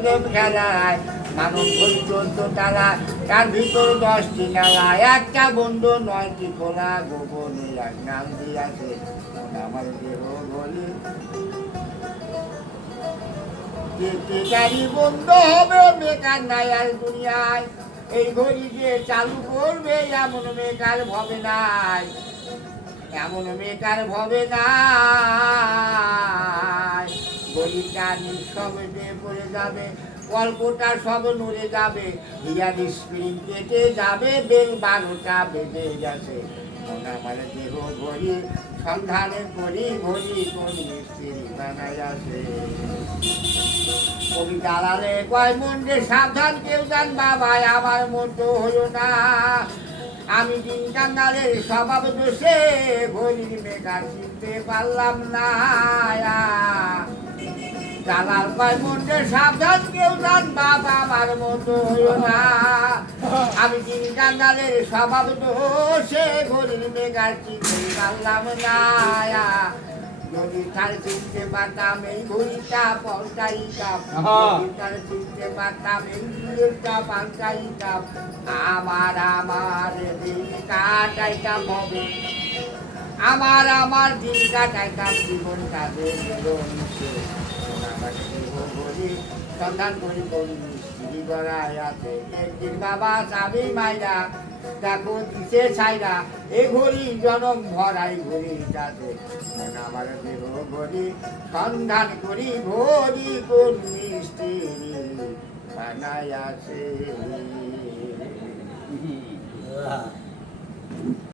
প্রেম খেলায় মানব ঘড়ি 14 তালা, তার ভিতর 10টি নালা, একটা বন্ধ 9টি খোলা, গোপনে এক নাম দিয়াছে মন আমার দেহ ঘড়ি। গাড়ি বন্ধ হবে, বেকার নাই আর দুনিয়ায়, এই ঘড়ি যে চালু করবে এমন বেকার ভবে নাই, এমন বেকার ভবে নাই। ঘড়িটা নিঃশব্দে পড়ে যাবে, গল্পটা সব নড়ে যাবে, হিয়ার স্প্রিং কেটে যাবে, বেল 12টা বেজে গেছে মন আমার দেহ ঘড়ি, সন্ধানে করি ঘড়ি কোন মিস্ত্রি বানাই আছে। কবি দালালে কয় মন রে সাবধান, কেউ জান বাবা আমার মতো হইও না, আমি দিন কাঙ্গালের স্বভাব দোষে ঘড়ির মেকার চিনতে পারলাম না। দালাল কয় মন রে সাবধান, কেউ জান বাবা আমার মতো হইও না, আমি দিন কাঙ্গালের স্বভাব দোষে ঘড়ির মেকার চিনতে পারলাম না। যদি তার চিনতে পারতাম এই ঘড়িটা পাল্টাইতাম, যদি তার চিনতে পারতাম এই ঘড়িটা পাল্টাইতাম, আমার দিন কাটাইতাম হবে, আমার দিন কাটাইতাম জীবনটা ঘড়ি, সন্ধান করি কোন মিস্ত্রি গড়াই আছে। একদিন বাবা চাবি মাইরা দেখো দিছে ছাইরা, এ ঘড়ি জনম ভরাই ঘড়িটাতে মন আমার দেহ ঘড়ি, সন্ধান করি ঘড়ি কোন মিস্ত্রি বানাই আছে।